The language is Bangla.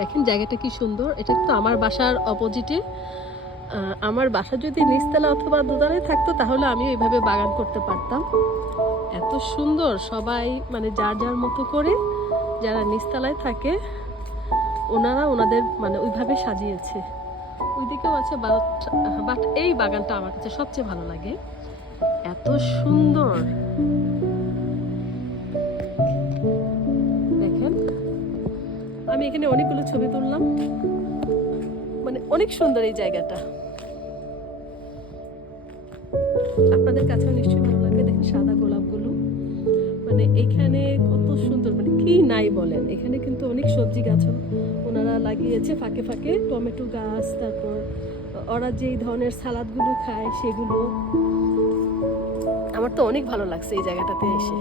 দেখেন জায়গাটা কি সুন্দর। এটা তো আমার বাসার অপোজিটে। আমার বাসা যদি নিচতলা অথবা দোতলায় থাকতো তাহলে আমি এইভাবে বাগান করতে পারতাম। এত সুন্দর, সবাই মানে যার যার মতো করে যারা নিচতলায় থাকে ওনারা ওনাদের মানে ওইভাবে সাজিয়েছে। ওইদিকেও আছে, বাট এই বাগানটা আমার কাছে সবচেয়ে ভালো লাগে, এত সুন্দর। দেখেন আমি এখানে অনেকগুলো ছবি তুললাম, মানে অনেক সুন্দর এই জায়গাটা। আপনাদের কাছেও নিশ্চয়ই ভালো লাগবে। দেখেন সাদা গোলাপগুলো, মানে এখানে কত সুন্দর, মানে কি নাই বলেন। এখানে কিন্তু অনেক সবজি গাছ ওনারা লাগিয়েছে ফাঁকে ফাঁকে, টমেটো গাছ, তারপর ওরা যেই ধরনের সালাদগুলো খায় সেগুলো। আমার তো অনেক ভালো লাগছে এই জায়গাটাতে এসে।